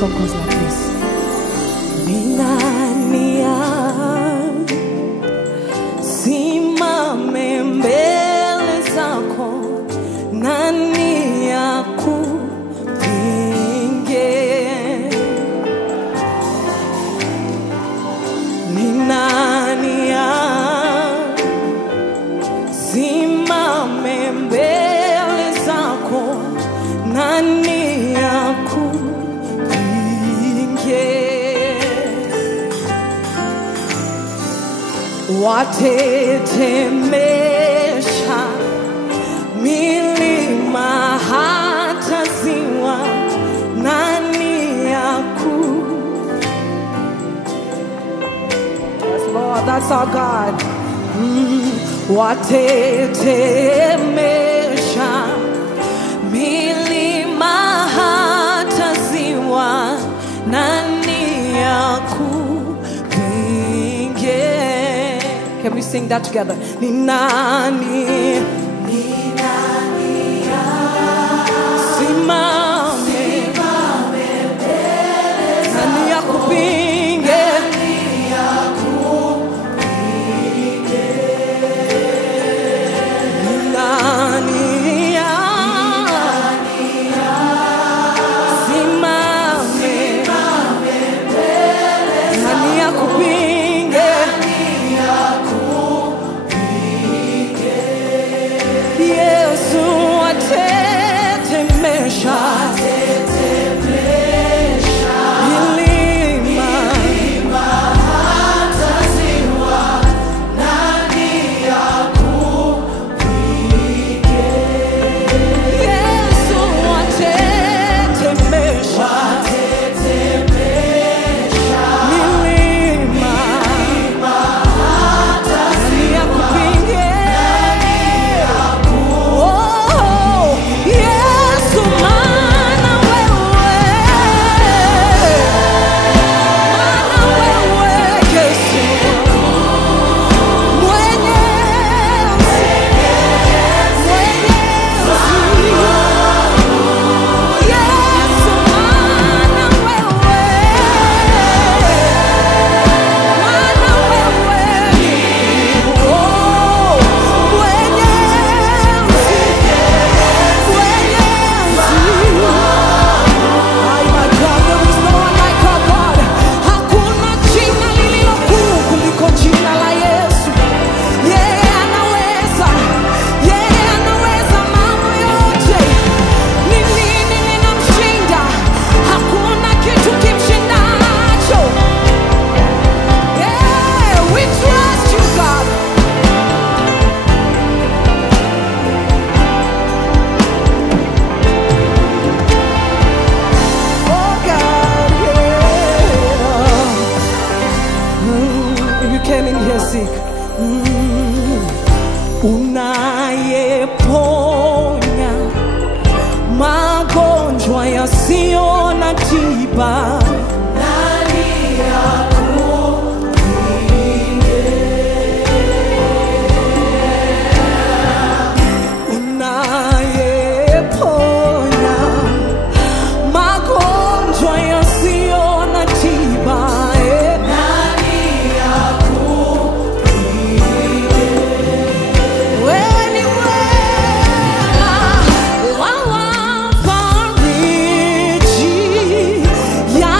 song goes like this. Ninania simame mbele zako, nani akupinge? Ninania simame mbele zako, nani akupinge? Watetemesha milima hata ziwa, nani Yes, Lord, that's our God. Watetemesha milima hata ziwa, nani akupinge? Can we sing that together? Ni nani simame, nani akupinge? Ni nani simame, nani akupinge? Yesu watetemesha milima hata ziwa, nani akupinge? Yesu watetemesha milima hata ziwa, Yesu mana wewe Yesu unayeponya magonjwa yasiyo na tiba, nani akupinge? Unayeponya magonjwa yasiyo na tiba, yeah.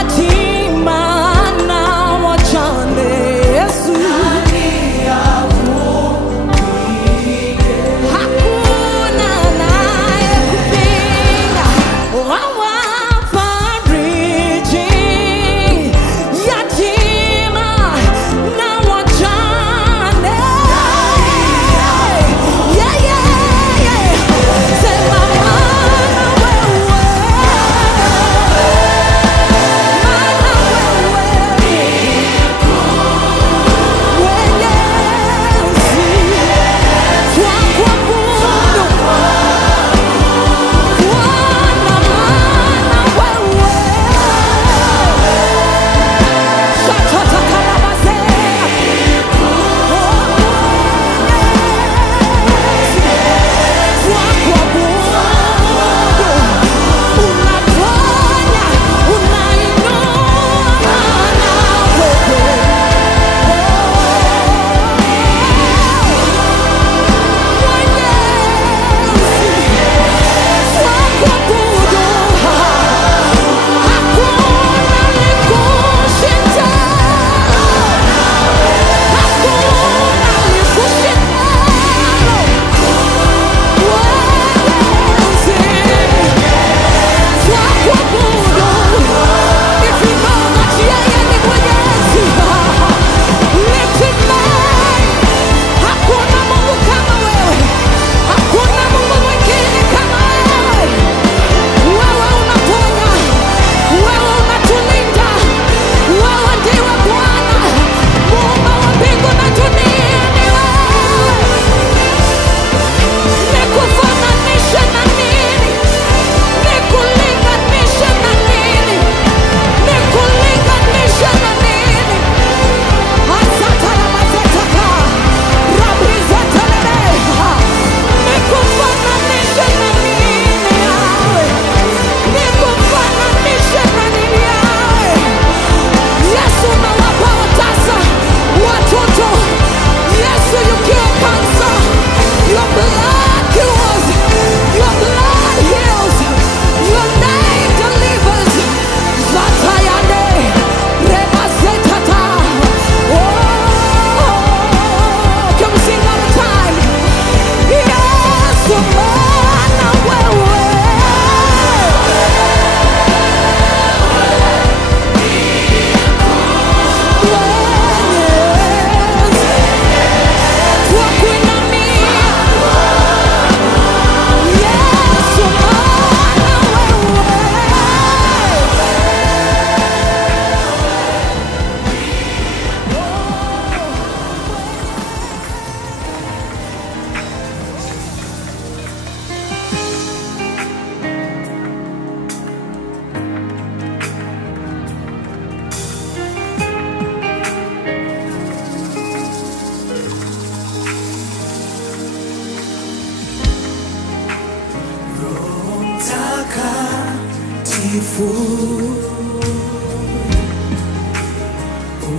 Mtakatifu,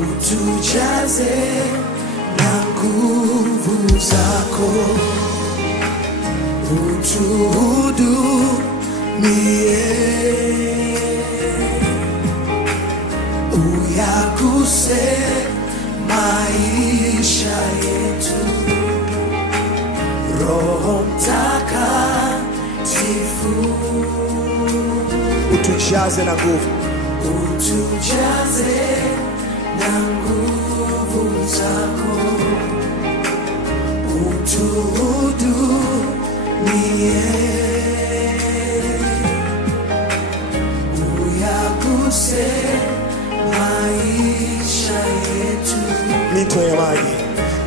utujaze na nguvu zako, utuhudumie, uyaguse maisha yetu. Roho Mtakatifu, utujaze na nguvu, utujaze na nguvu zako, utuhudumie, uyaguse maisha yetu. Mito ya maji,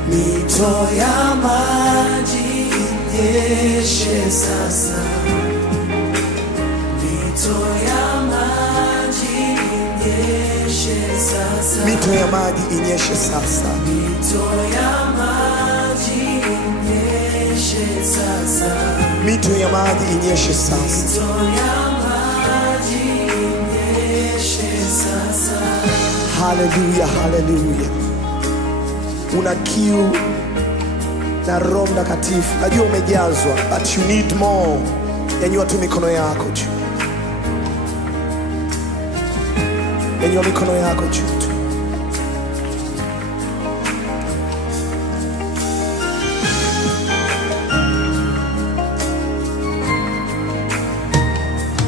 mito ya maji inyeshe sasa, mito ya maji inyeshe sasa, mito ya maji inyeshe sasa, mito ya maji inyeshe sasa, mito ya maji inyeshe sasa, mito ya maji inyeshe sasa. Hallelujah, hallelujah. Una kiu na Roho Mtakatifu, najua umejazwa, but you need more. Nyanyua tu mikono yako juu, nyanyua mikono yako juu tu.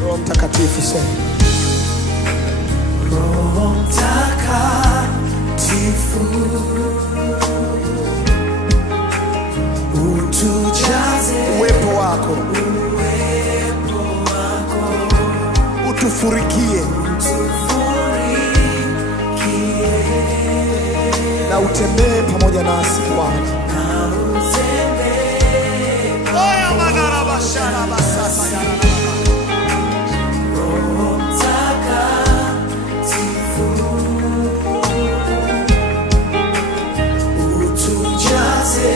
Roho Mtakatifu, sema Roho Mtakatifu, utujaze uwepo wako, uwepo wako, utufurikie, utufurikie, na utembee pamoja nasi Bwana, na utembee. Oya magara bashara basasa ya Roho Mtakatifu, utujaze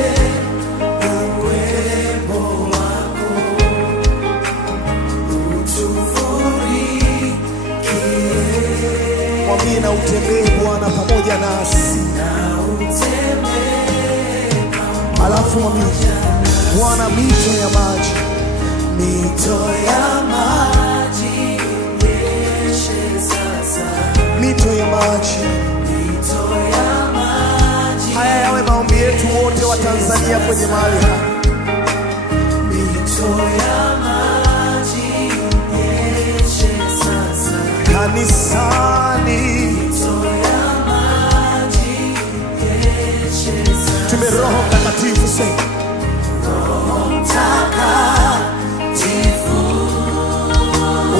na utembee Bwana pamoja nasi, na utembee. Alafu mwambie Bwana, mito ya maji, mito ya maji inyeshe sasa, mito ya maji, mito ya maji. Haya yawe maombi yetu wote wa Tanzania kwenye mahali hapa. Mito ya maji inyeshe sasa kanisani, tume Roho Mtakatifu, sema Roho Mtakatifu,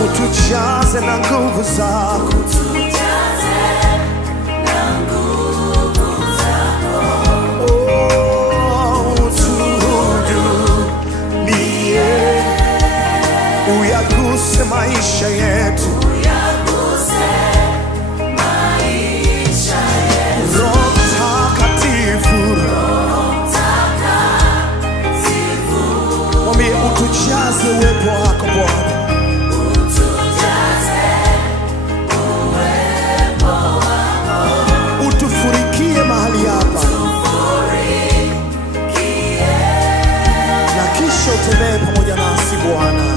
utujaze na nguvu zako, utujaze na nguvu zako, utuhudumie, uyaguse maisha yetu, uyaguse maisha yetu. Roho Mtakatifu, utujaze uwepo wako Bwana, utujaze uwepo wako, utufurikie mahali hapa, utufurikie, na kisha utembee pamoja nasi Bwana, na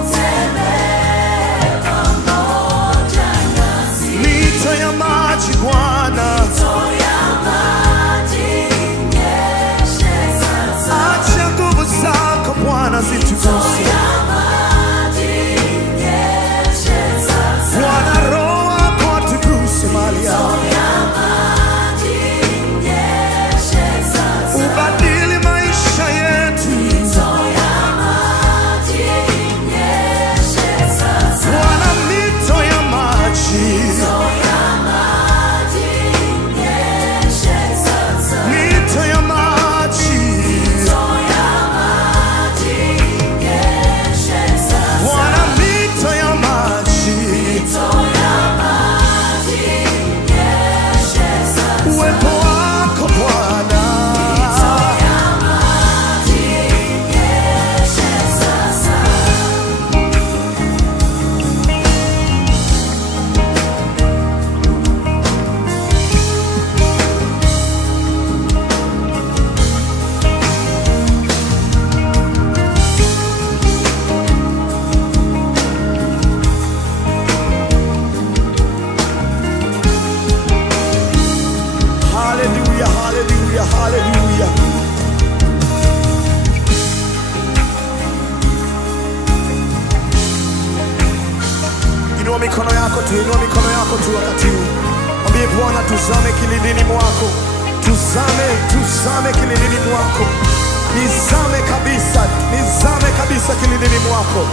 utembee pamoja nasi. Mito ya maji Bwana, mito ya maji inyeshe sasa, acha nguvu zako Bwana zituguse, Inua mikono yako tu, inua mikono yako tu wakati huu. Mwambie Bwana, tuzame kilindini mwako. Tuzame kilindini mwako. Nizame kabisa kilindini mwako.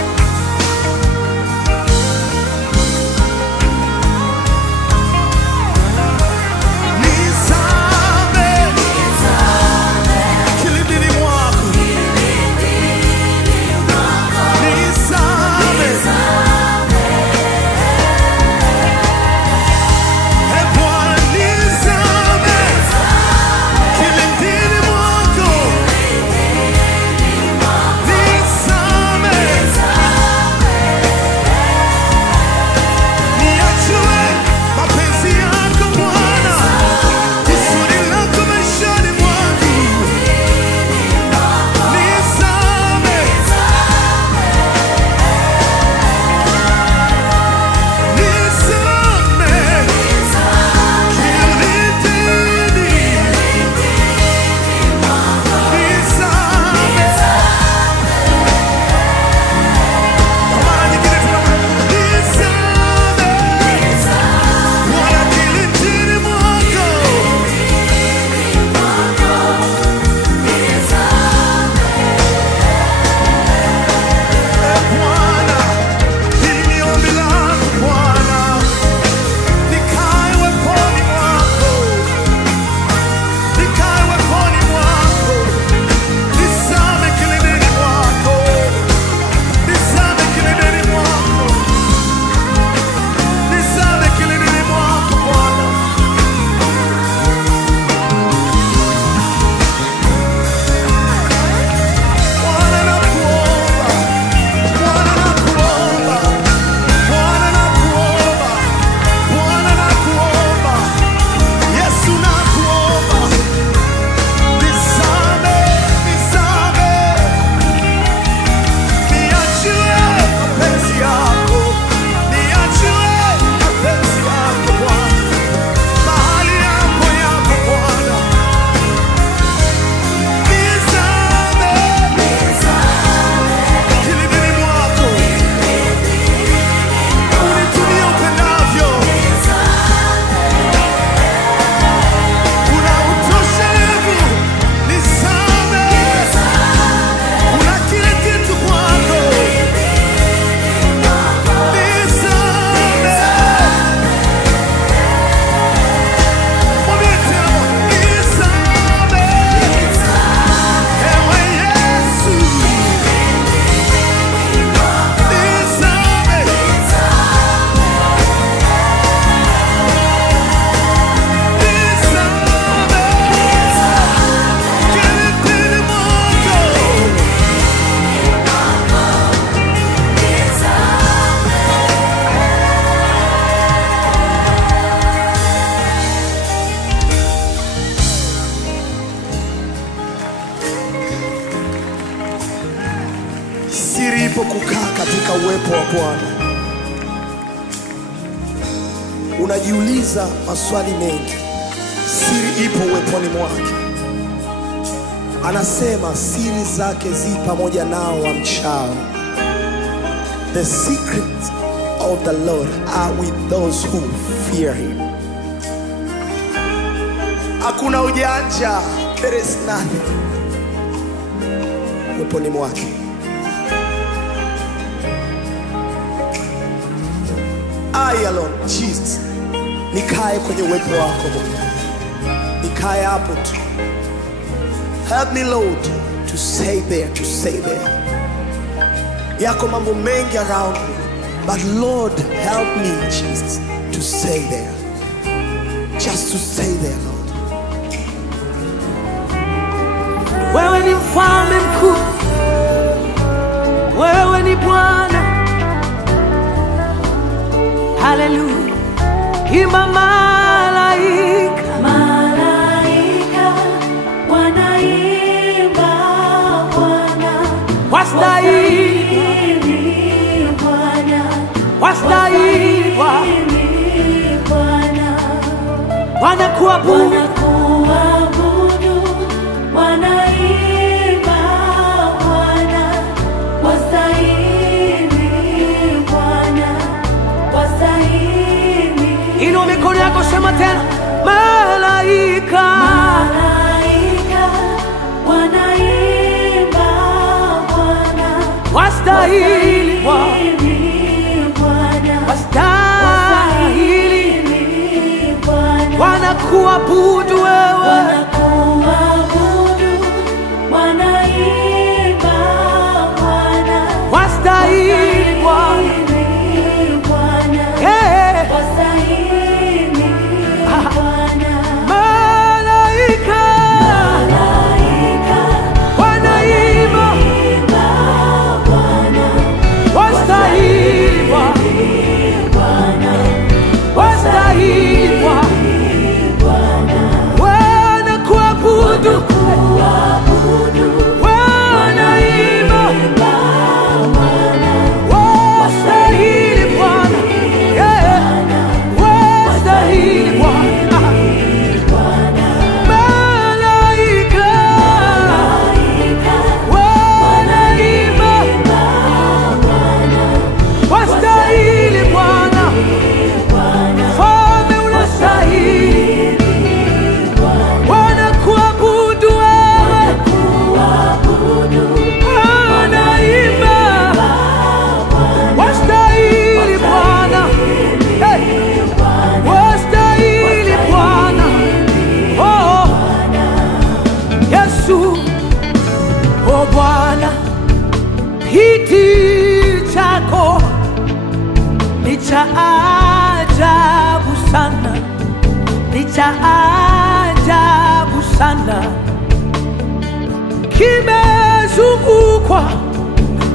Siri ipo kukaa katika uwepo wa Bwana. Unajiuliza maswali mengi. Siri ipo uweponi mwake. Anasema siri zake zi pamoja nao wamchao. The secrets of the Lord are with those who fear him. Hakuna ujanja, there is nothing. Uweponi mwake. I alone, Jesus. Nikae kwenye uwepo wako Bwana. Nikae hapo tu. Help me Lord to stay there, to stay there. Yako mambo mengi around me, but Lord help me Jesus to stay there. Just to stay there Lord. Wewe ni mfalme mkuu. Wewe ni Bwana. Hallelujah. Imba malaika, malaika wanaimba Bwana, wastahili Bwana, wastahili Bwana, wanakuabudu, wanaimba Bwana, wastahili Bwana, wastahili wastahili Bwana, wastahili Bwana kuabudu wewe, wastahili Bwana, malaika wanaimba, wastahili Bwana, wastahili Bwana, wana kuabudu, wanaimba, wastahili Bwana, wastahili Bwana, malaika wanaimba, wastahili Bwana, Mfalme unastahili, wanakuabudu wewe, wanaimba, wastahili Bwana, wastahili Bwana, oh Yesu, oh Bwana, kiti chako ni cha ajabu sana, ni cha ajabu sana, kimezungukwa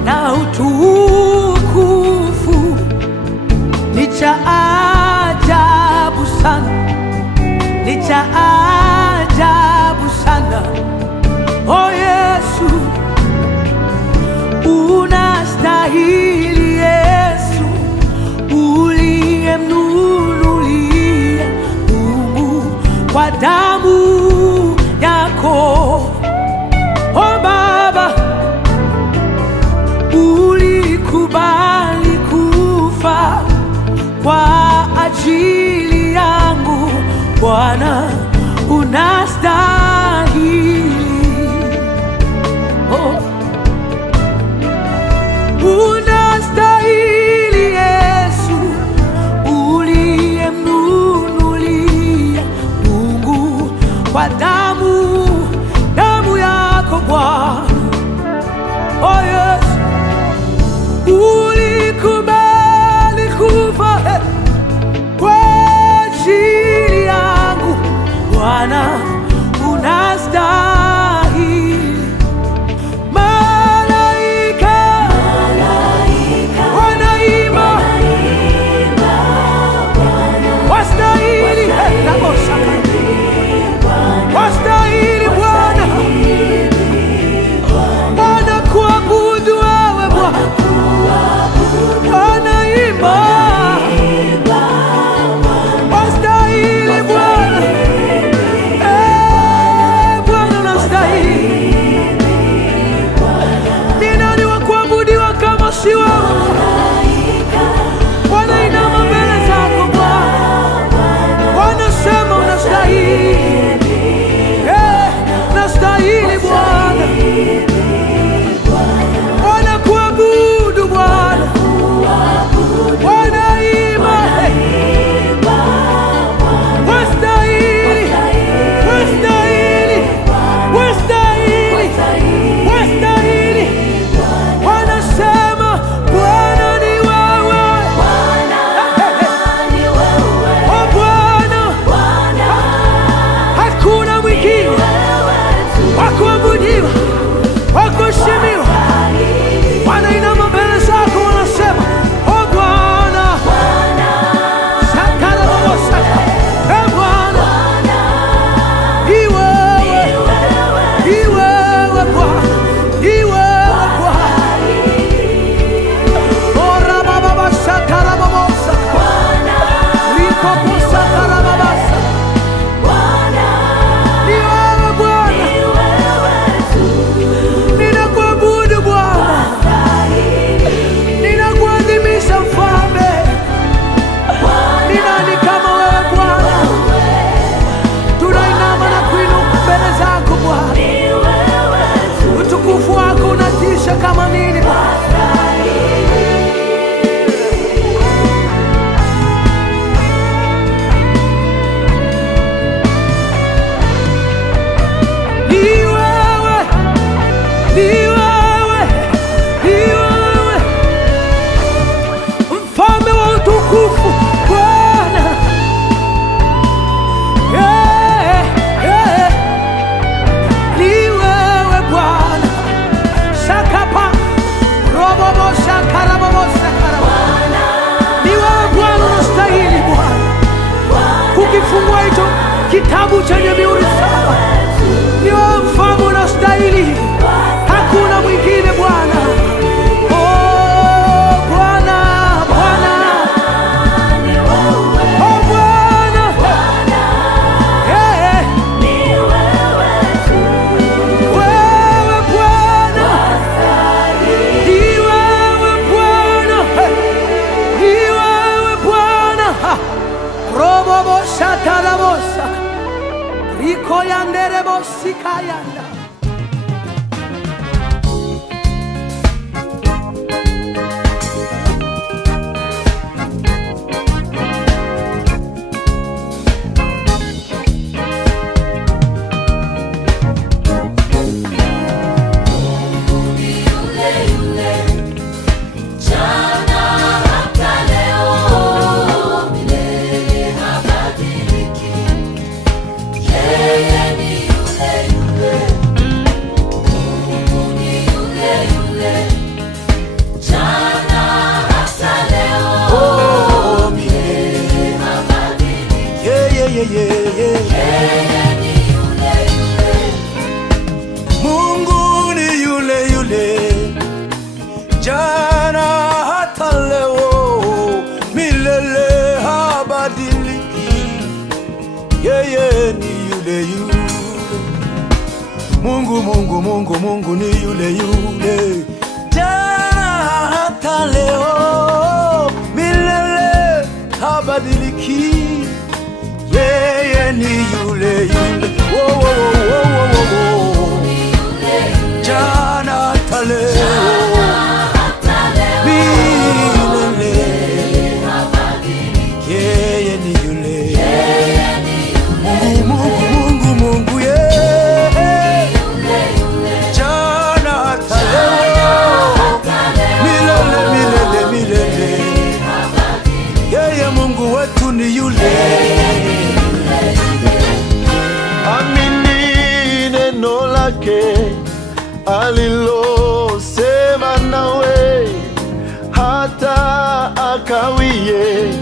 na utukufu, ni cha ajabu sana, ni cha ajabu sana, oh Yesu, unastahili Yesu, uliyemnunulia Mungu kwa damu yako, oh Baba, ulikubali kufa kwa ajili yangu Bwana, unastahili, oh. Unastahili Yesu, uliyemnunulia Mungu kwa damu yako Bwana, oh Yesu, ulikubali kufa kwa ajili yangu Bwana, unastahili, malaika wanaimba, wastahili, wastahili Bwana, Bwana kuabudu wewe Bwana, wanaimba, wastahili Bwana, Bwana unastahili. Ni nani wa kuabudiwa kama si wewe? Wanainama mbele zako Bwana, wanasema unastahili, unastahili Bwana, wanakuabudu Bwana, wanaimba, wastahili, wastahili, wastahili, wastahili, wanasema Bwana kitabu chenye mihuri 7. Ni wewe mfalme unastahili, hakuna mwingine Bwana. Oh Bwana, Bwana, oh Bwana, eh, wewe Bwana, ni wewe Bwana, ni wewe Bwana. Robo bosa talabosa, riko yandere bosika yanda. Mungu ni yule yule, jana hata leo, milele habadiliki. Yeye ni yule yule. Mungu, Mungu, Mungu, Mungu ni yule yule, jana hata leo, milele habadiliki. Yeye ni yule yule, wo wo wo wo wo, jana hata leo, milele. Yeye ni yule, Mungu, Mungu, Mungu, Mungu, yeye jana hata leo, milele, milele, milele. Yeye Mungu wetu ni yule. Amini neno lake alilosema nawe, hata akawie,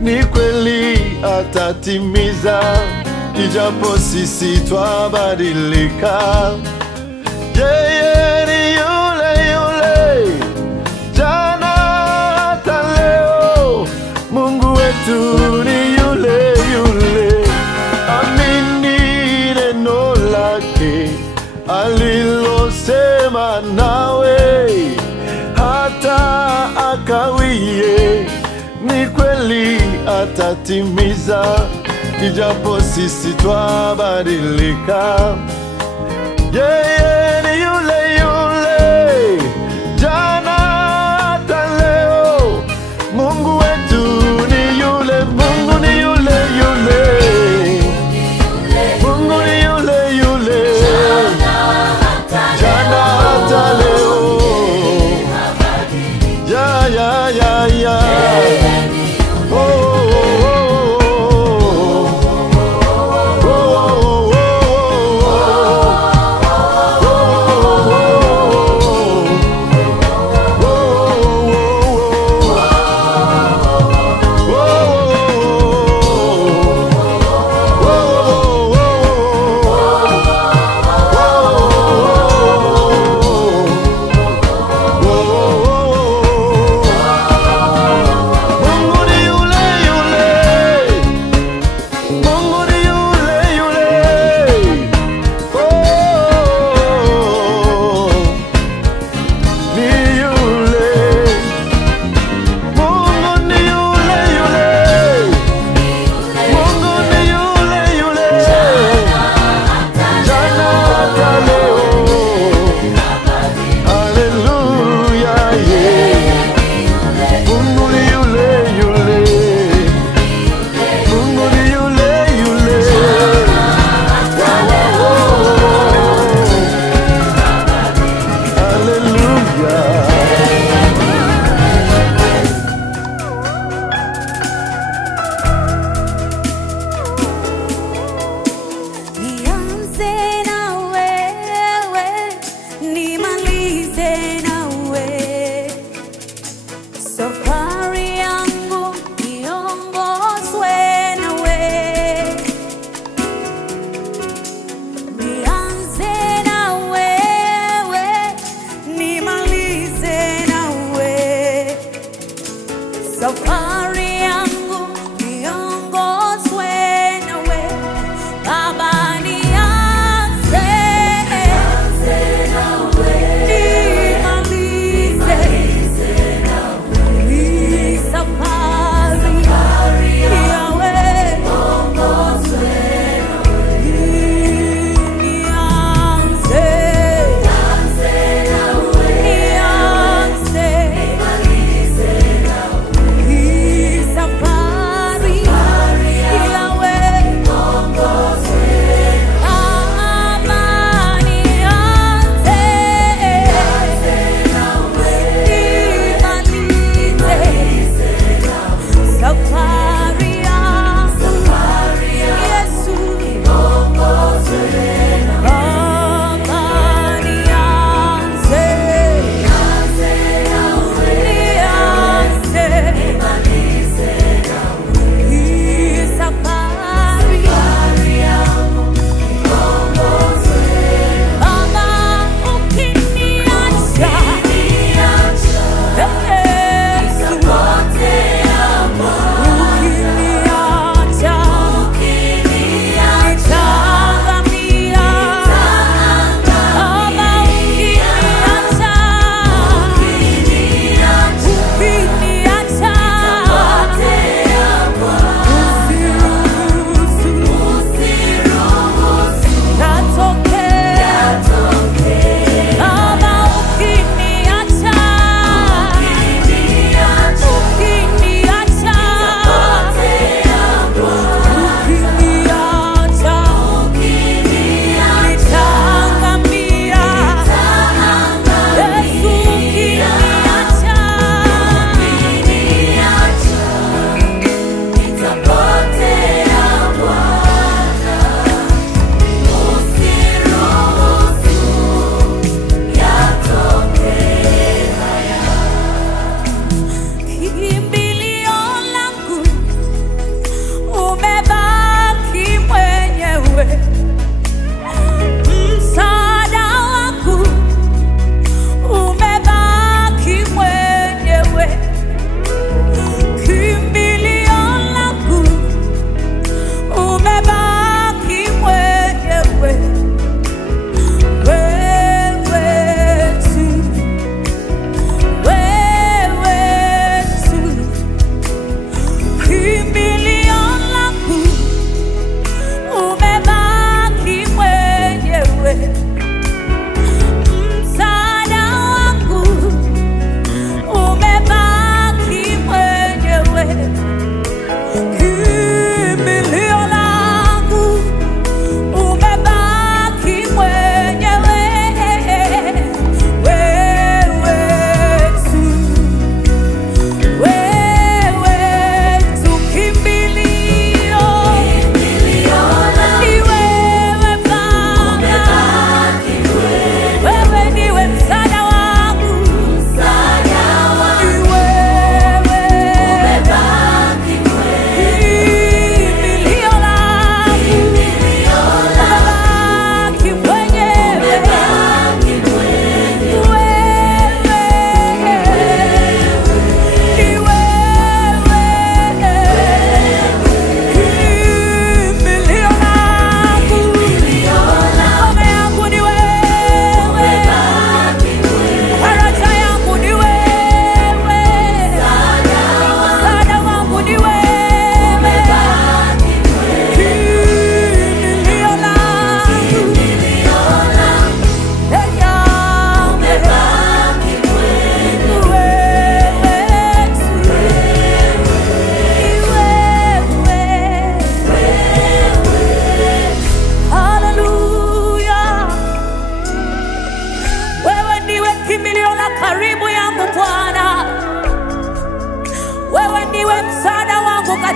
ni kweli atatimiza. Ijapo sisi twabadilika, yeye ni yule yule, jana hata leo. Mungu wetu ni yule yule. Amini neno lake alilosema nawe, hata akawie, ni kweli atatimiza. Ijapo sisi twabadilika, yeye ni yule yule, jana hata leo. Mungu wetu ni yule, Mungu ni yule yule, Mungu ni yule yule, jana hata leo. Ya ya ya ya, oh, oh, oh, oh, oh, oh, oh, oh.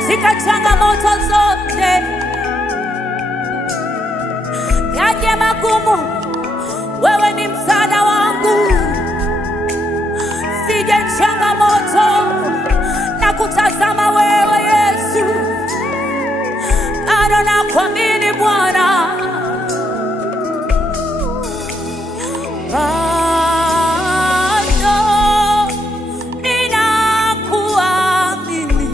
katika changamoto zote, yaje magumu, wewe ni msaada wangu. Sije changamoto na kutazama wewe Yesu, bado nakuamini Bwana. Bado ninakuamini.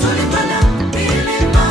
Tulipanda milima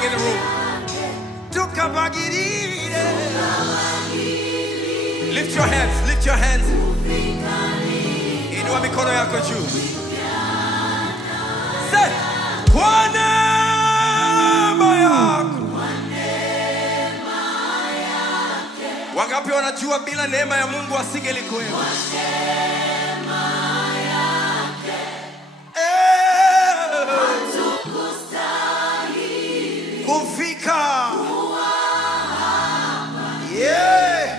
sing in the room. Tukabagirire. Lift your hands, lift your hands. Inua mikono yako juu. Say, kwa neema yako. Wangapi wanajua bila neema ya Mungu asingelikuwepo? Kufika. Yeah.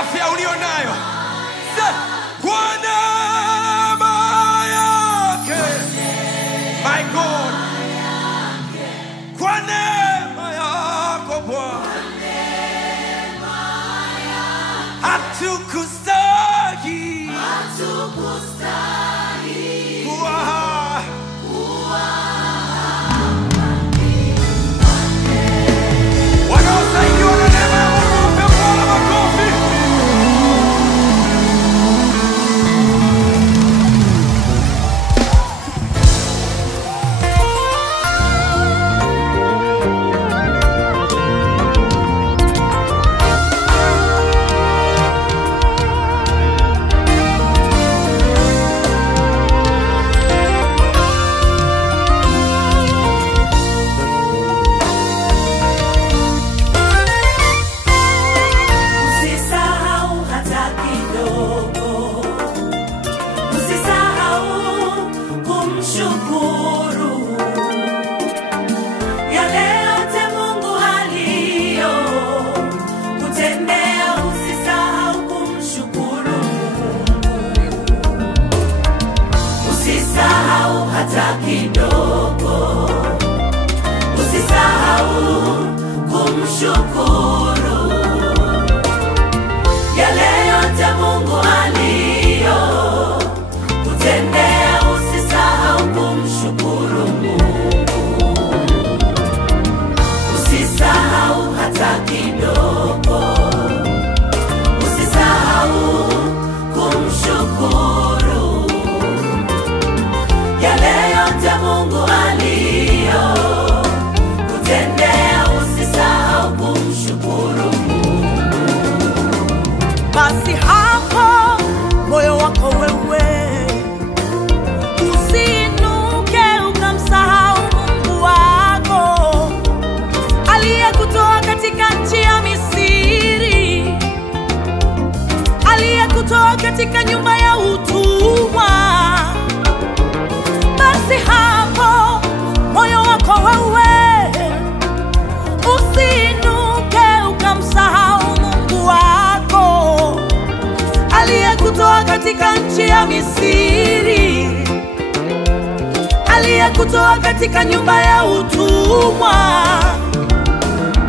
Afya ulionayo. Kwa neema yake. My God. Kwa neema yako Bwana. Hatukustahili. Wanaosaidiwa na neema ya Mungu wape Bwana makofi. Usisahau hata kidogo, usisahau kumshukuru yale yote Mungu aliyo kutendea. Usisahau kumshukuru Mungu, usisahau hata kidogo, usisahau kumshukuru yale yote Mungu aliyo kutendea. Usisahau kumshukuru Mungu, usisahau hata kidogo, usisahau kumshukuru yale yote Mungu aliyo kutendea. Usisahau kumshukuru Mungu. Basi hapo moyo wako wewe usiinuke ukamsahau Mungu wako aliyekutoa katika nchi ya Misri, aliyekutoa katika nyumba ya utumwa. Basi hapo moyo wako wewe usiinuke ukamsahau Mungu wako aliyekutoa katika nchi ya Misri, aliyekutoa katika nyumba ya utumwa,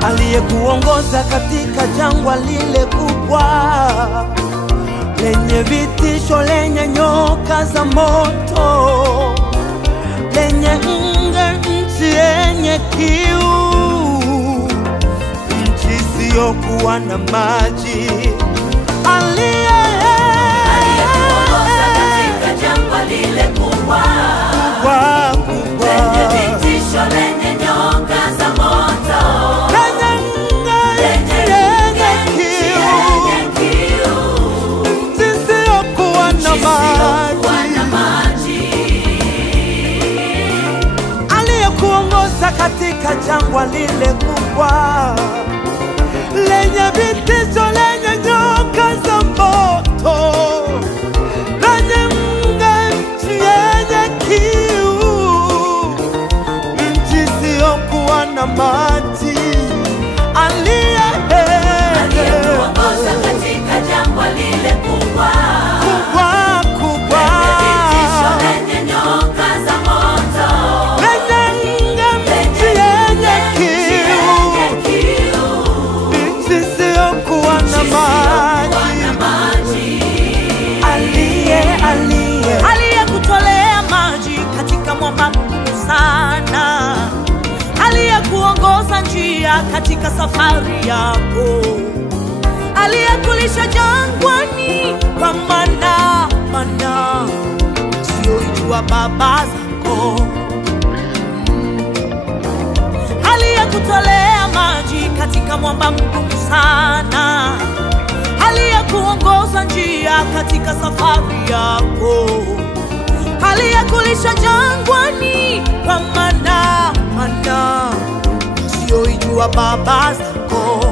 aliyekuongoza katika jangwa lile kubwa lenye vitisho, lenye nyoka za moto, lenye nchi yenye kiu, nchi isiyokuwa na maji, Aliyekuongoza katika jangwa lile kubwa lenye vitisho, lenye nyoka za moto, lenye nchi yenye kiu, nchi isiyokuwa na maji, aliyekuongoza katika jangwa lile kubwa lenye vitisho, lenye nyoka za moto, lenye nchi yenye kiu, nchi isiyokuwa na maji, aliyekuongoza katika jangwa lile kubwa lenye vitisho, lenye nyoka za moto, lenye nchi yenye kiu, nchi isiyokuwa na maji, aliyekutolea maji katika mwamba mkuu sana, aliyekuongoza njia katika safari yako, aliyekulisha jangwani kwa mana usioijua baba zako, aliyekutolea maji katika mwamba mgumu sana, aliyekuongoza njia katika safari yako, aliyekulisha jangwani kwa mana usiyoijua baba zako.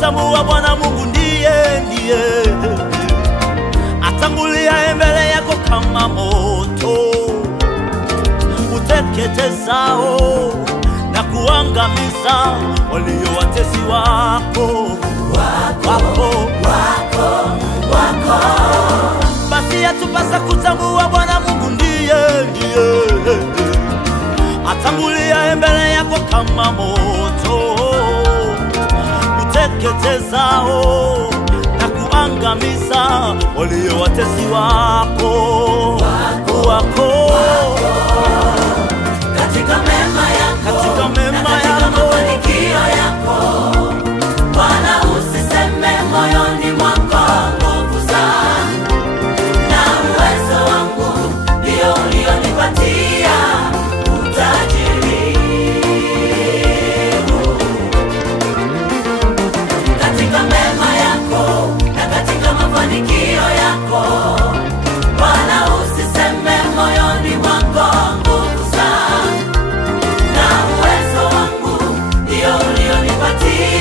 Tambua Bwana Mungu ndiye atangulia mbele yako kama moto uteketezao na kuangamiza walio watesi wako. Basi yatupasa kutambua Bwana Mungu ndiye atangulia mbele yako kama moto uteketezao na kuangamiza walio watesi wako. Katika mema yako, mafanikio yako, Bwana usiseme moyoni mwako nguvu zangu na uwezo wangu ndio ulionipatia utajiri. Katika mema yako na katika mafanikio yako, Bwana usiseme moyoni mwako nguvu zangu na uwezo wangu ndio ulionipatia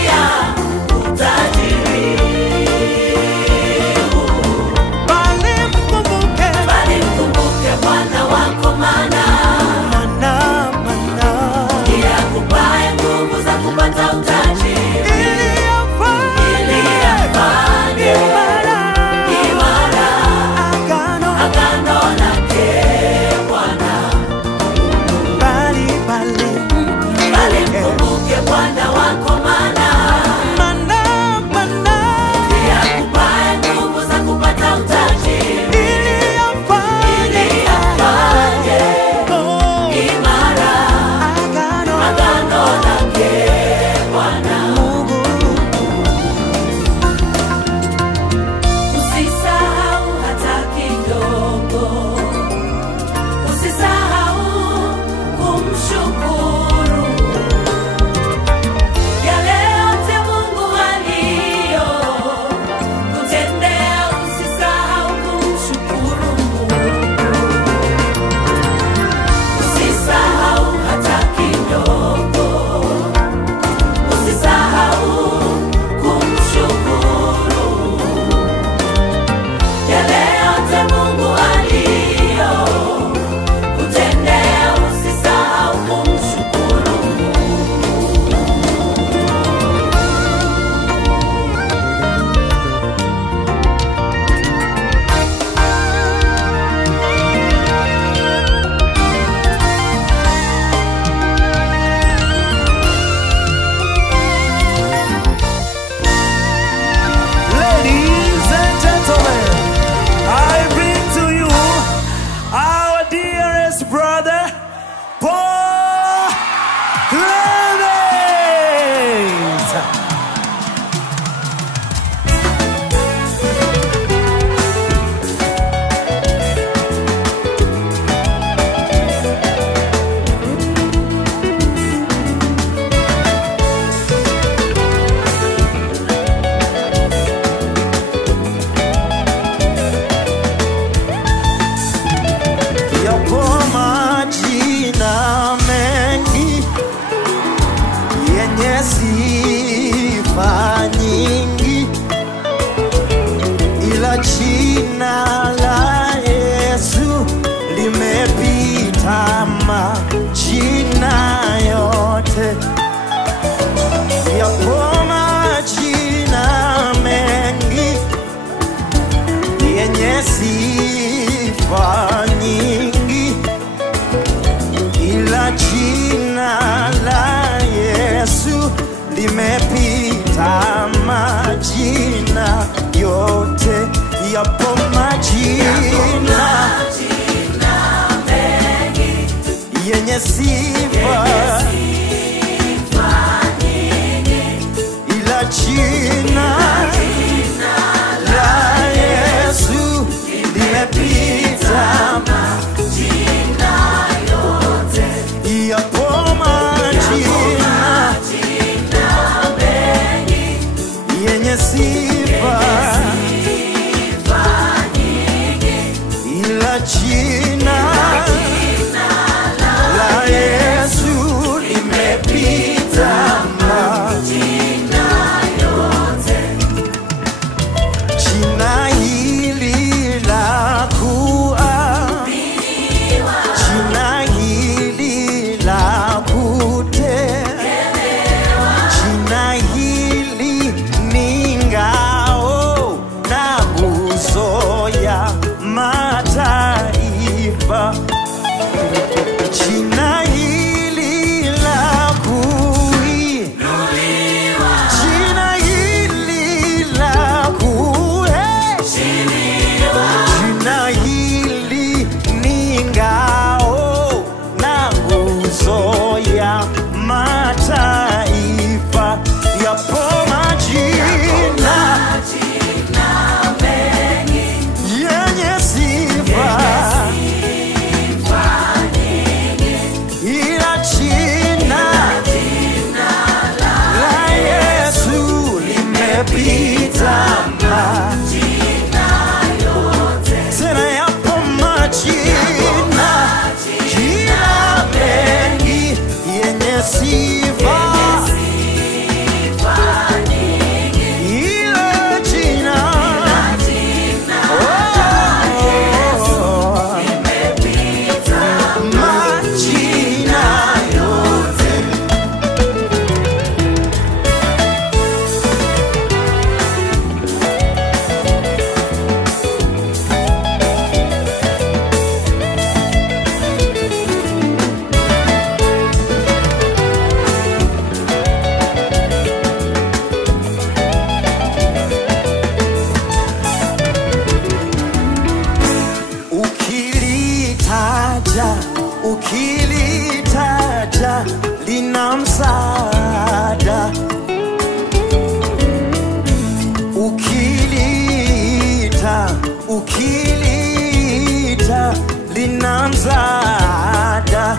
yapo majina yenye sifa, ila jina la Yesu limepita majina yote. Yapo majina yenye sifa, ila jina la Yesu limepita majina yote. Jina hili la kuaminiwa, jina hili la kutegemewa, jina hili ni ngao na nguzo ya mataifa. Jina hili la kuinuliwa, jina hili la kuheshimiwa, jina hili ni ngao na nguzo ya mataifa. Yapo majina yenye sifa, ila jina la Yesu limepita majina yote. Tena yapo majina mengi yenye sifa, ila jina majina yote. Ukilitaja lina msaada, ukilita lina msaada,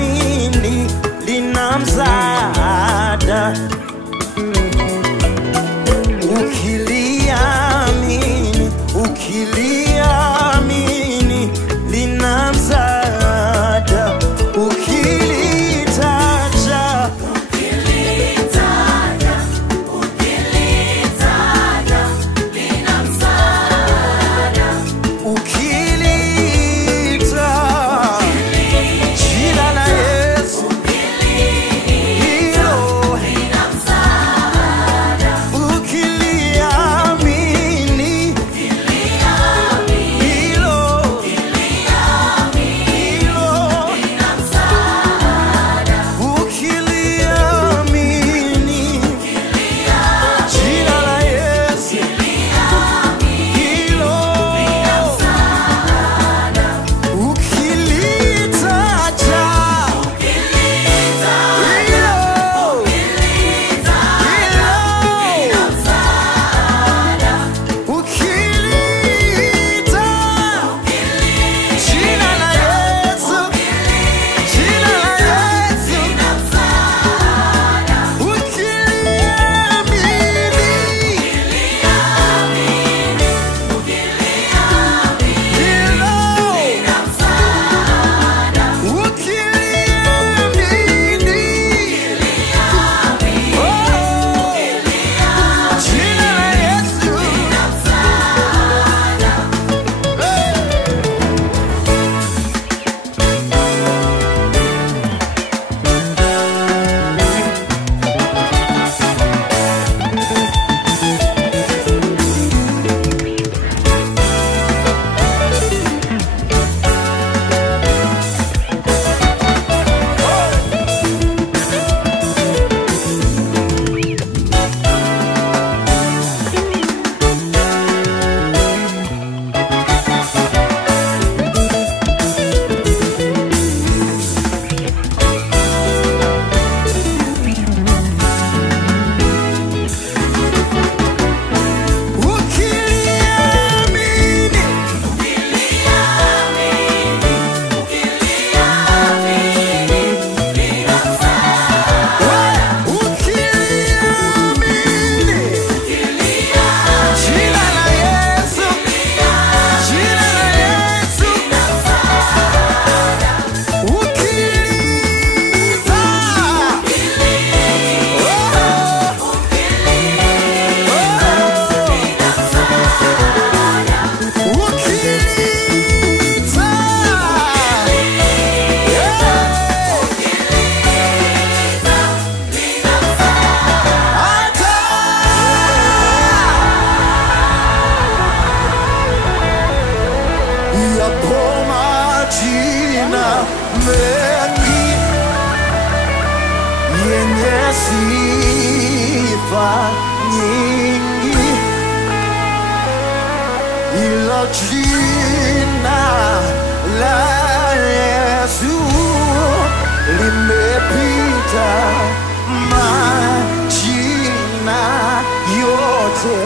ukiliamini lina msaada, ukiliamini sifa nyingi, ila jina la Yesu limepita majina yote.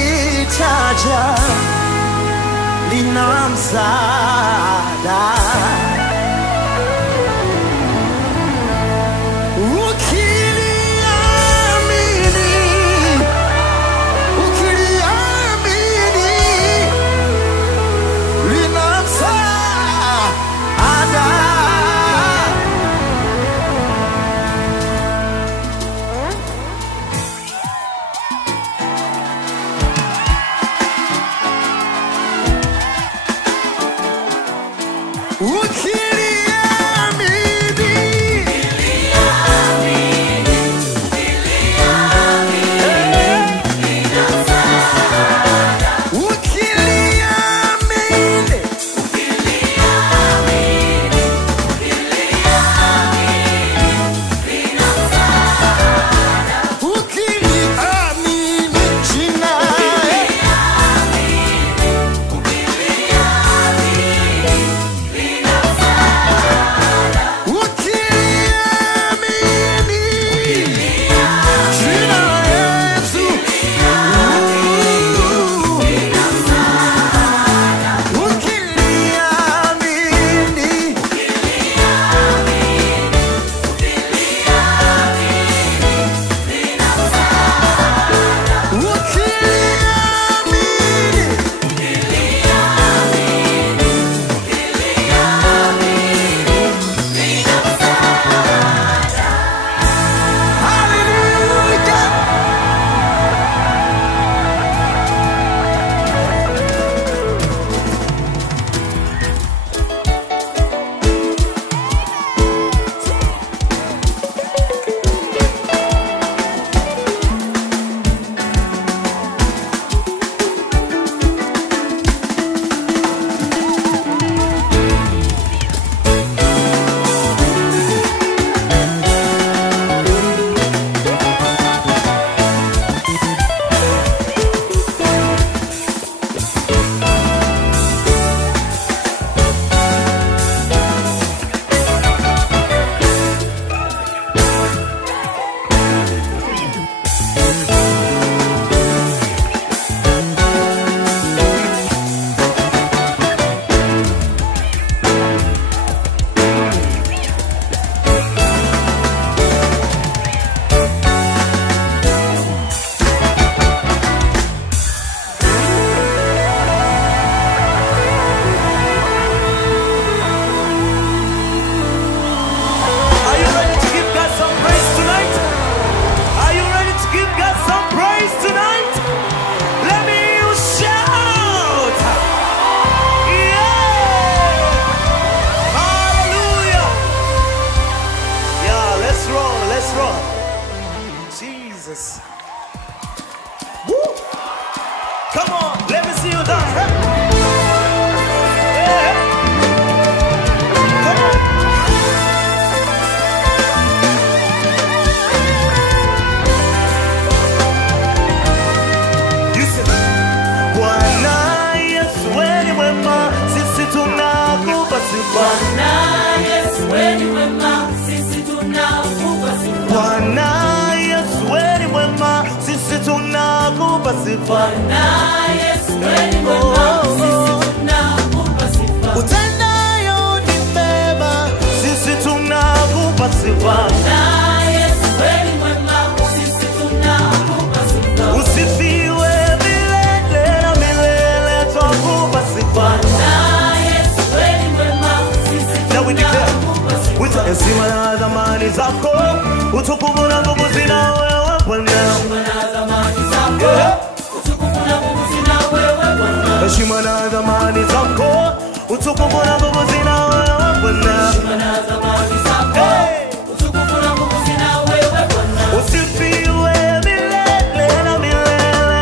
Ukilitaja lina msaada, ukiliamini lina msaada. Jesus. Woo! Come on, let me see you dance. Hey. Yeah. Come on. You said, Bwana Yesu wewe ni mwema, sisi tunakupa sifa. Bwana Yesu wewe ni mwema, sisi tunakupa sifa. Bwana Yesu wewe ni mwema, sisi tunakupa sifa. Bwana Yesu wewe ni mwema, sisi tunakupa sifa. Utendayo ni mema, sisi tunakupa sifa. Bwana Yesu wewe ni mwema, sisi tunakupa sifa. Usifiwe milele na milele, twakupa sifa. Bwana Yesu wewe ni mwema, sisi Now we declare, tunakupa sifa. heshima na dhamani zako, utukufu na nguvu zina wewe Bwana. Heshima na dhamani zako, utukufu na nguvu zina wewe Bwana. Heshima na dhamani zako, utukufu na nguvu zina wewe Bwana. Heshima na dhamani zako, utukufu na nguvu zina wewe Bwana. Usifiwe milele na milele,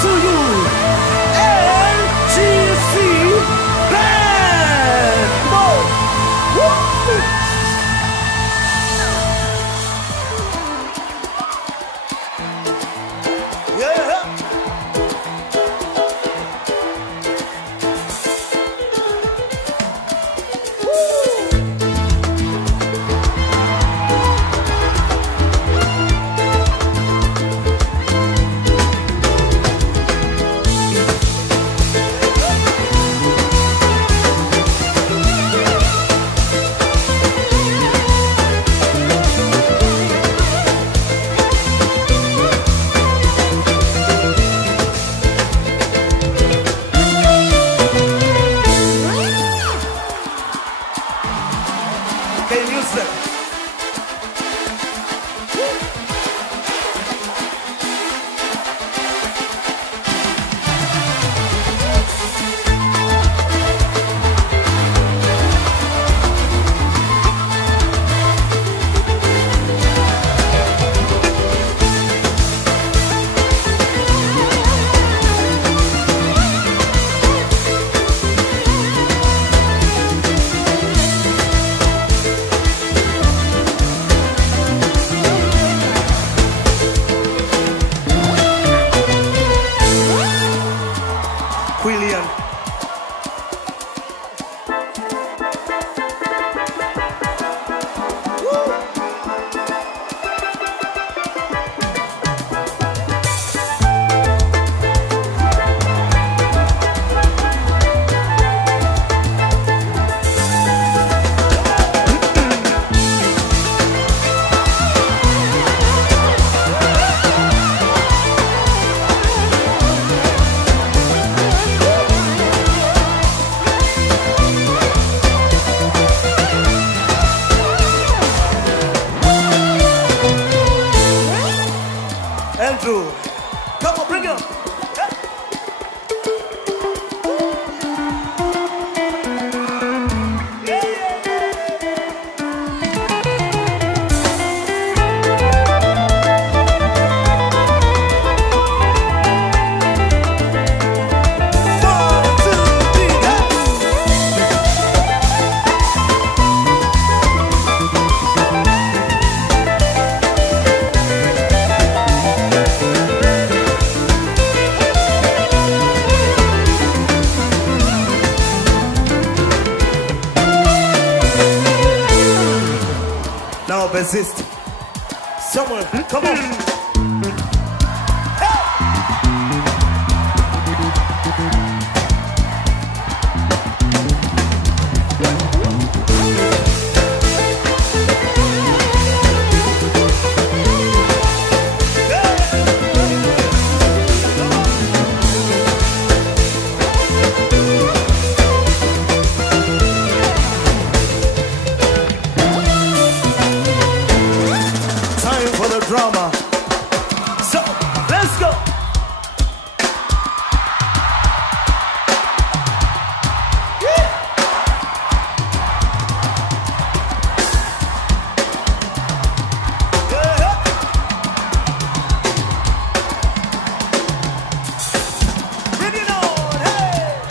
to you, LGC Band. Woo! Yeah. Okay, music. Quillian. Andrew, come on, bring it up. Now persist. Someone, come on. Time for the drama. So, let's go. Bring it on, hey!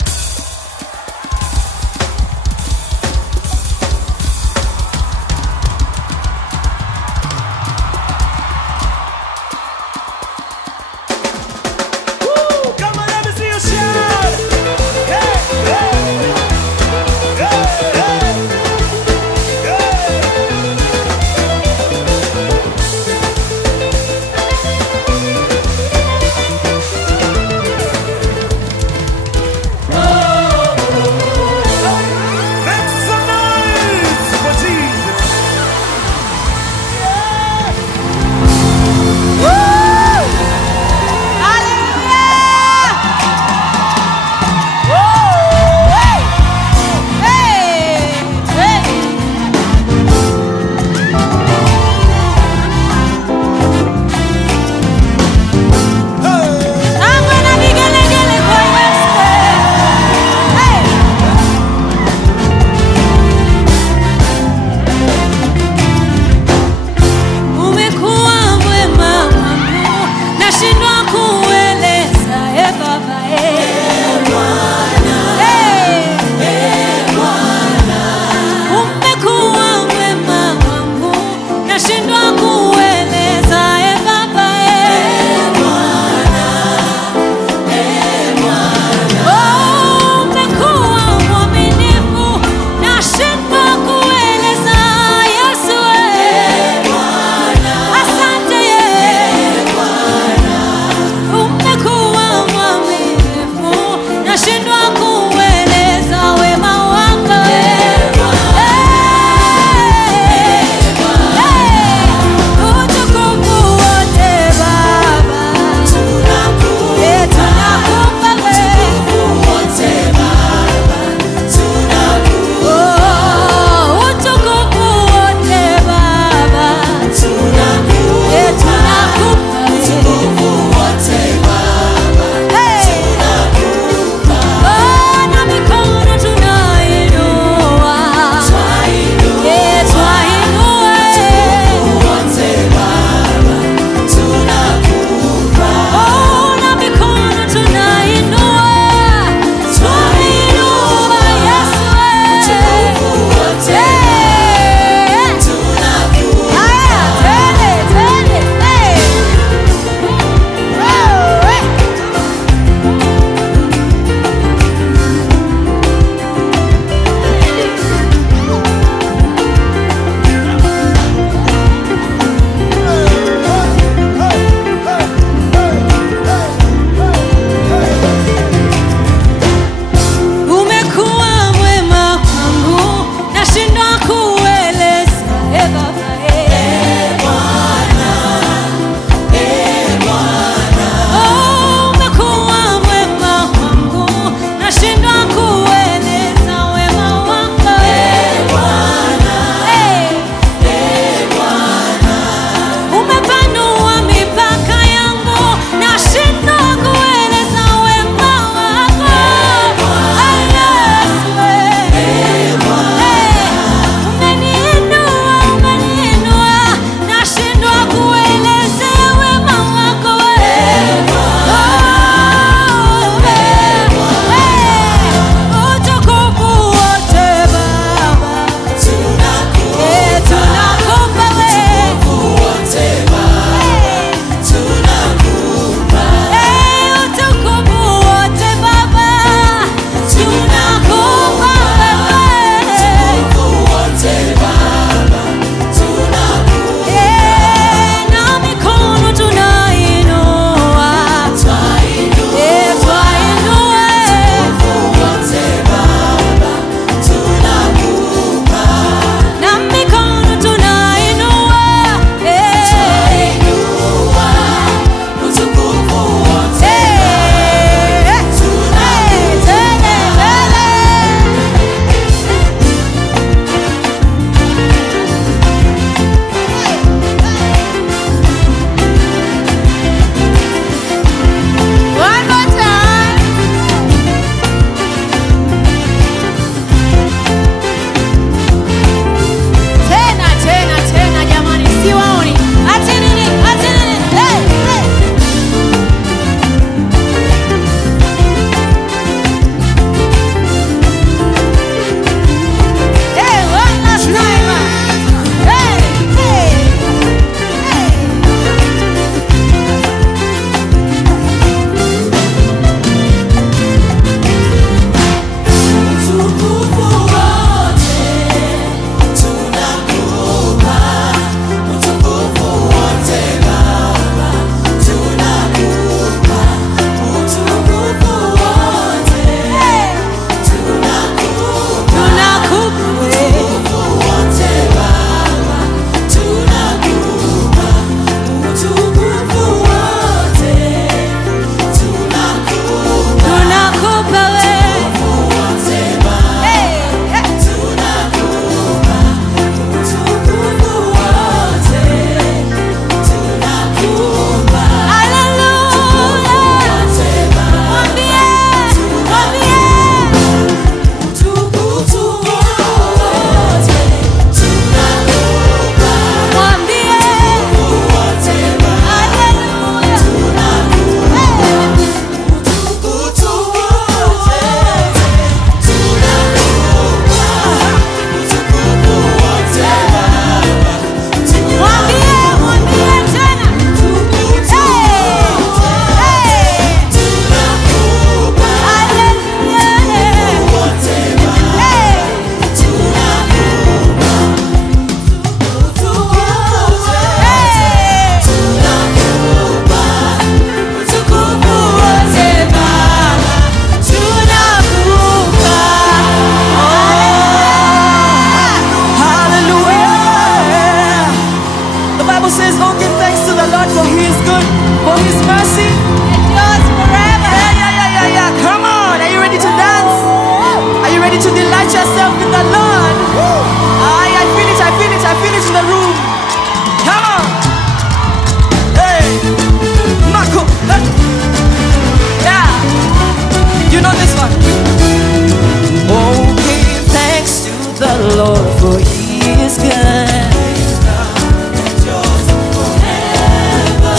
for He is good.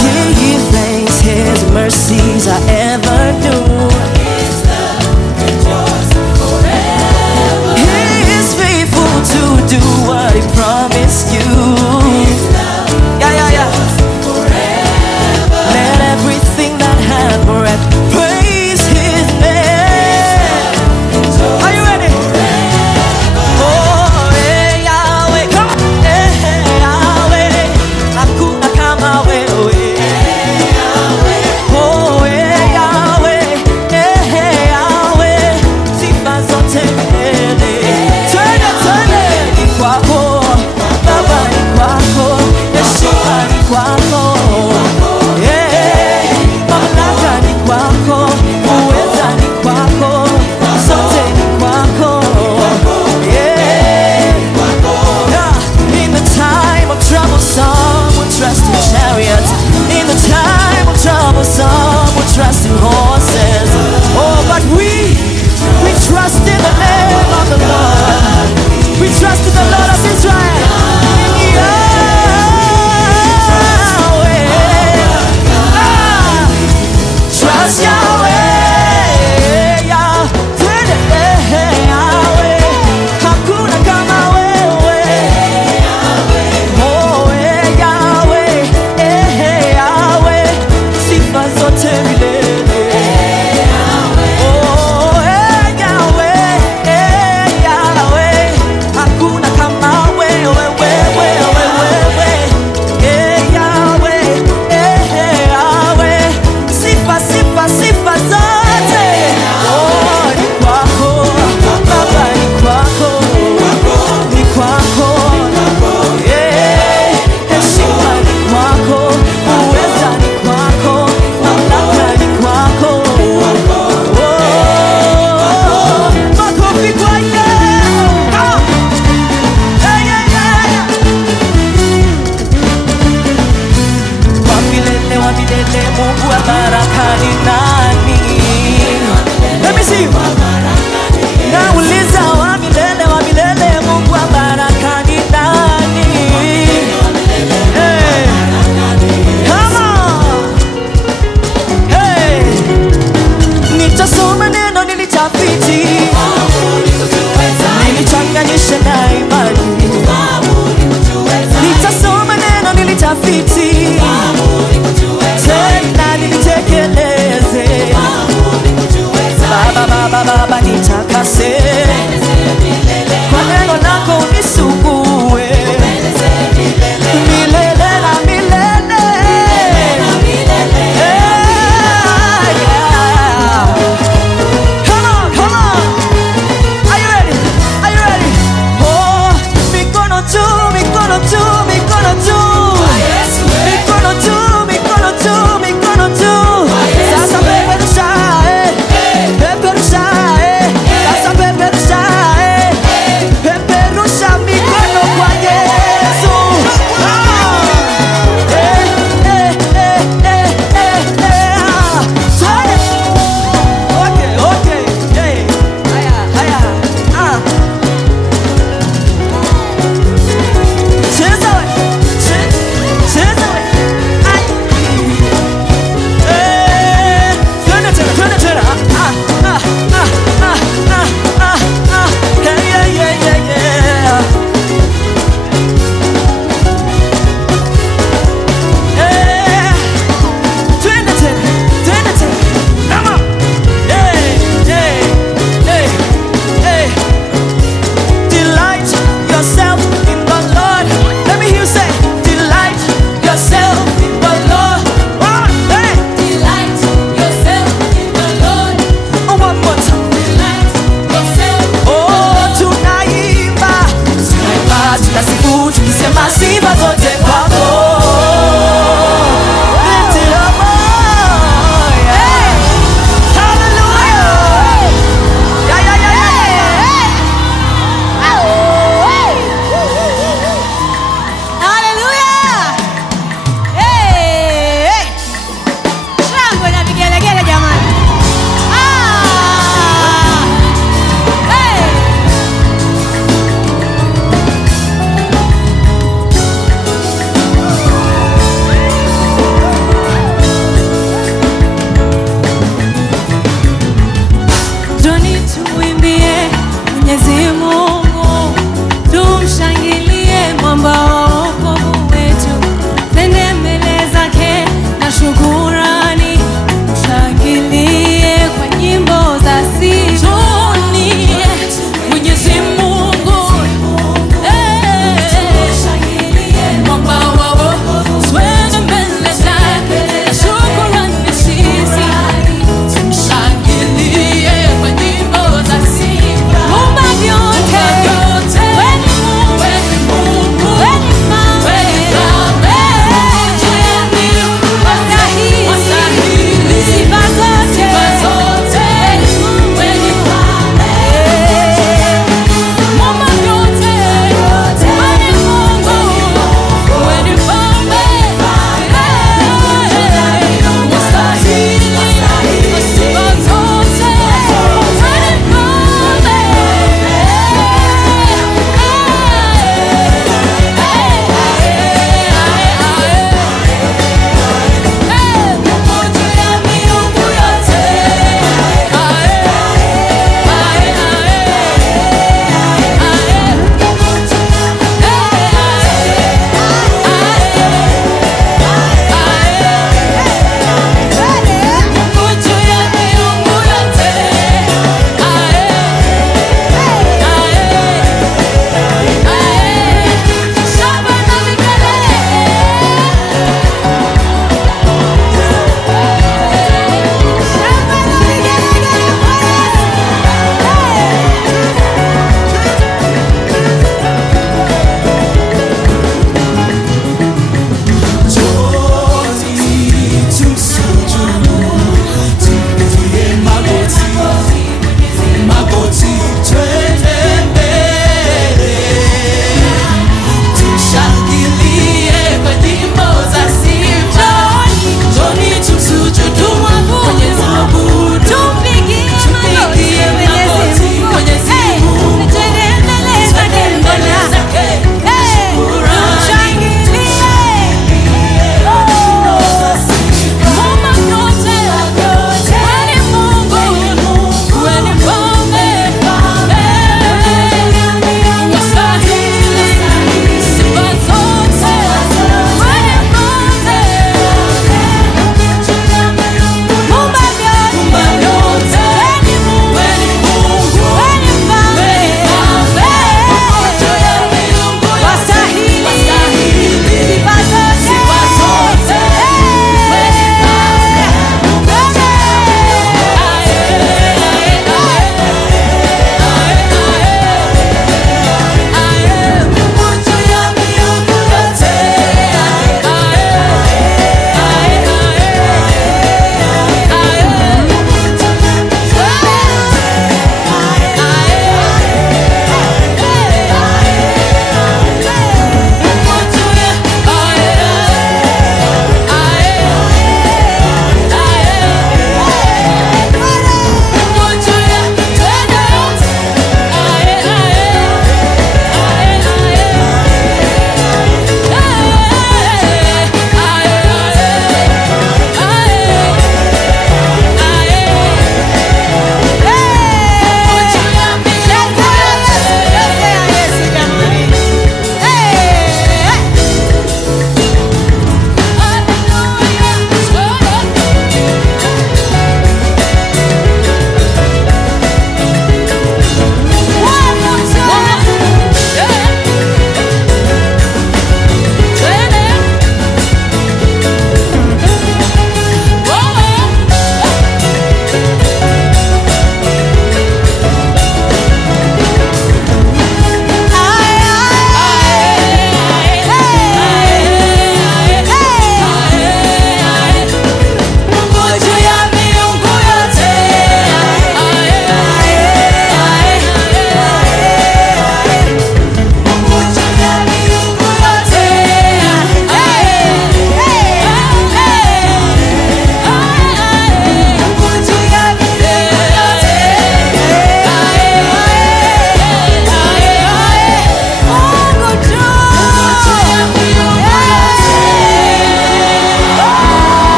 He reigns, His mercies are ever new. He is faithful to do what He promised you. Yeah. Let everything that has breath praise His name. Are you ready? Oh, yeah.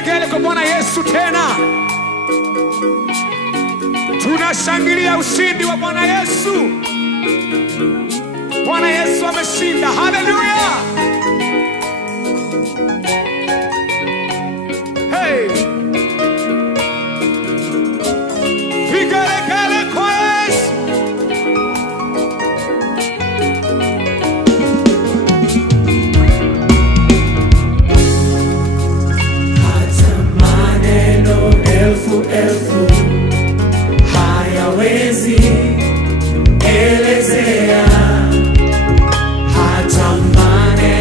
vigelegele kwa Bwana Yesu tena. Tunashangilia ushindi wa Bwana Yesu. Bwana Yesu ameshinda. Haleluya. Hey. Vigelegele kwa Yesu. Elfu hayawezi elezea, hata maneno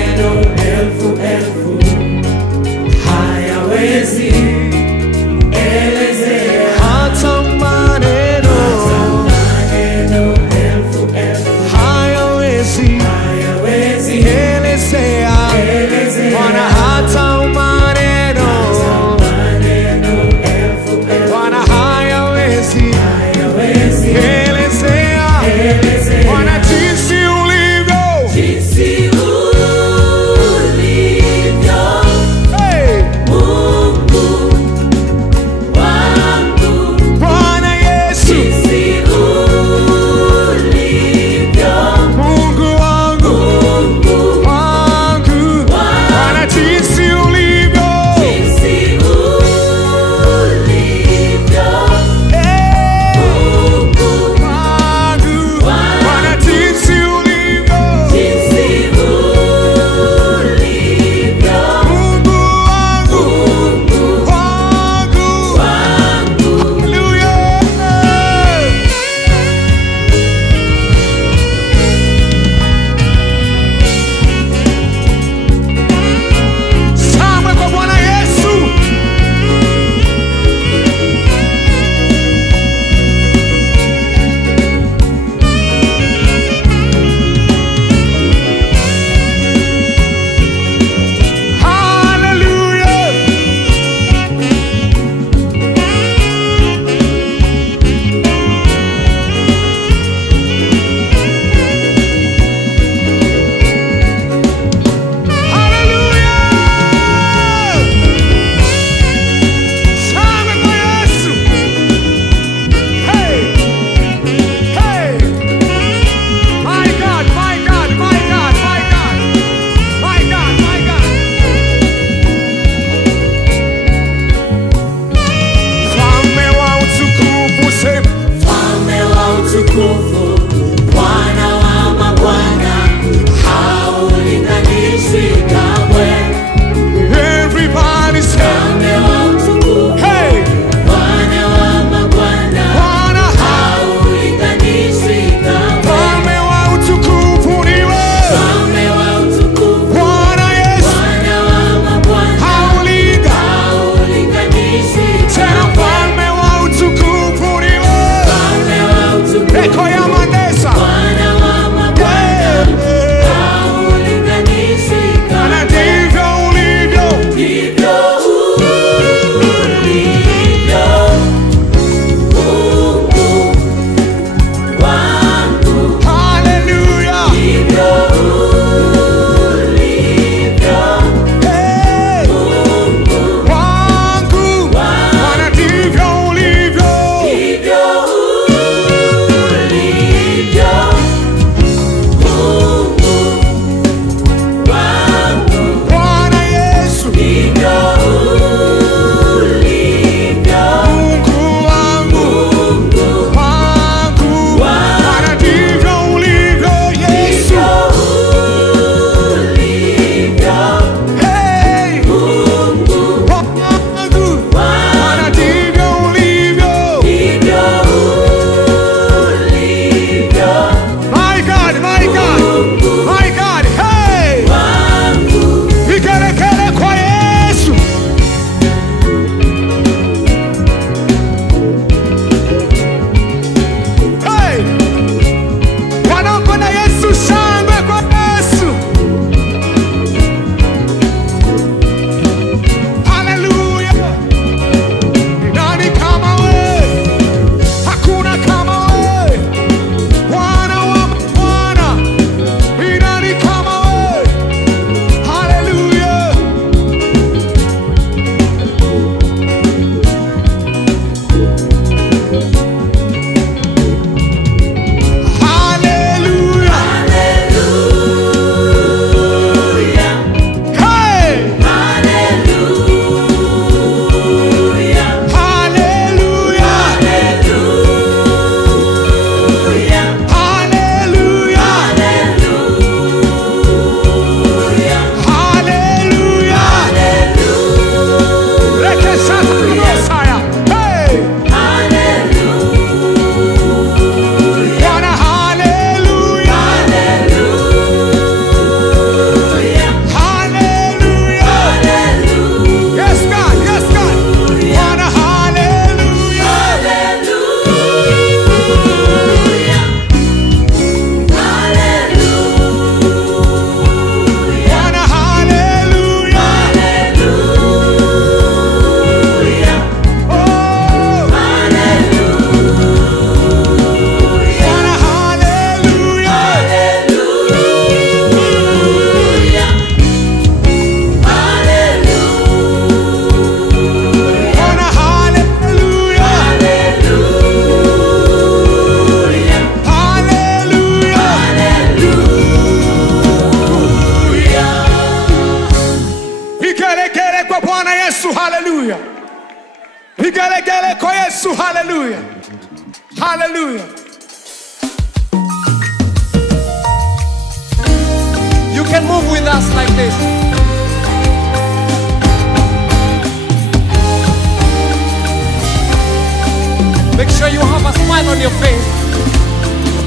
Hallelujah. You can move with us like this. Make sure you have a smile on your face.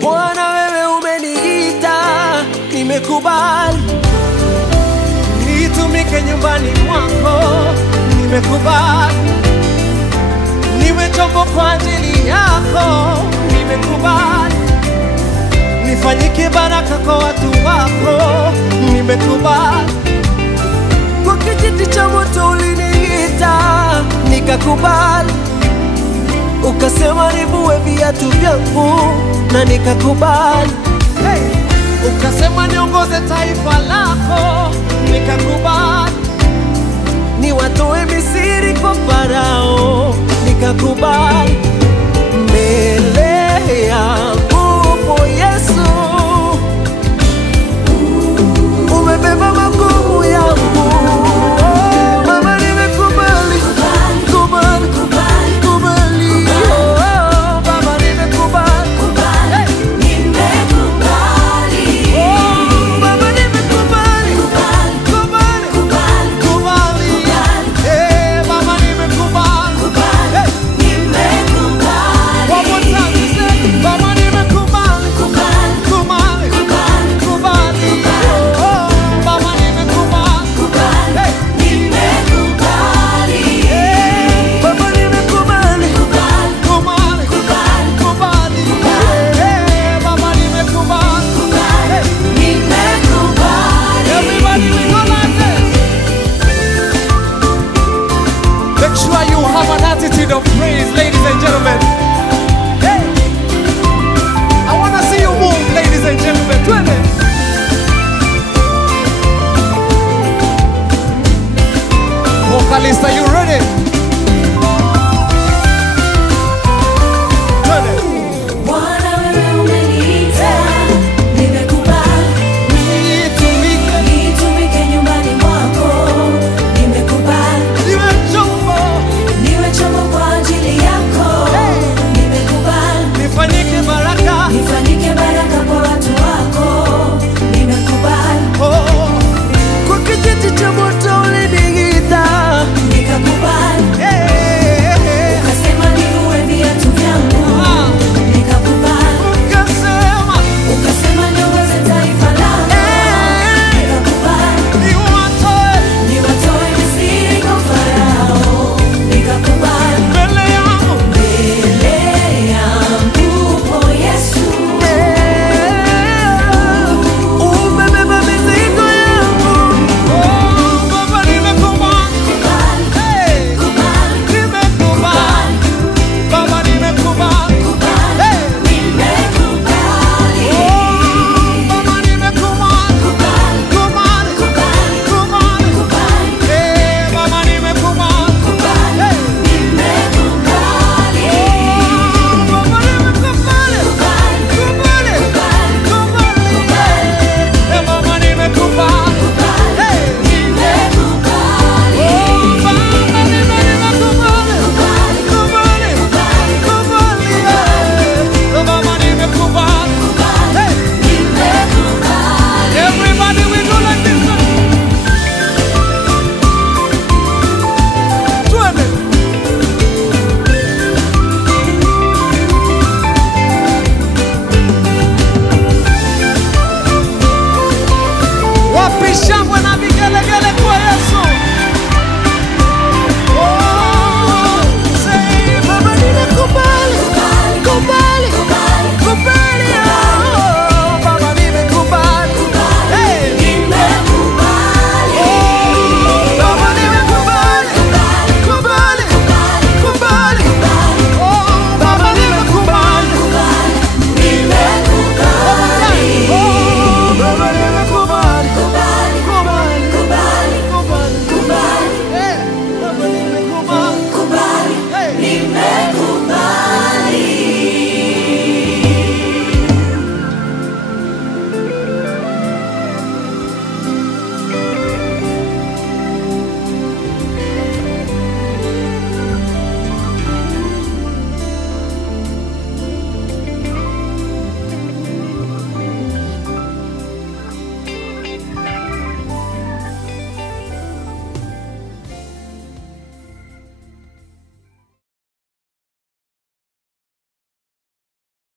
Bwana wewe umeniita, nimekubali nitumike nyumbani mwako, nimekubali niwe chombo kwa ajili yako, nimekubali nifanyike baraka kwa watu wako, nimekubali kwa kijiti cha moto uliniita, nikakubali ukasema nivue viatu vyangu na nikakubali. Hey! Ukasema niongoze taifa lako, nikakubali. Niwatoe Misri kwa Farao, nikakubali. Mbele yangu Yesu, umebeba magumu yangu. Mama nimekubali, kubali, kubali. Oh, Baba nimekubali, hey! Make sure you have an attitude of praise.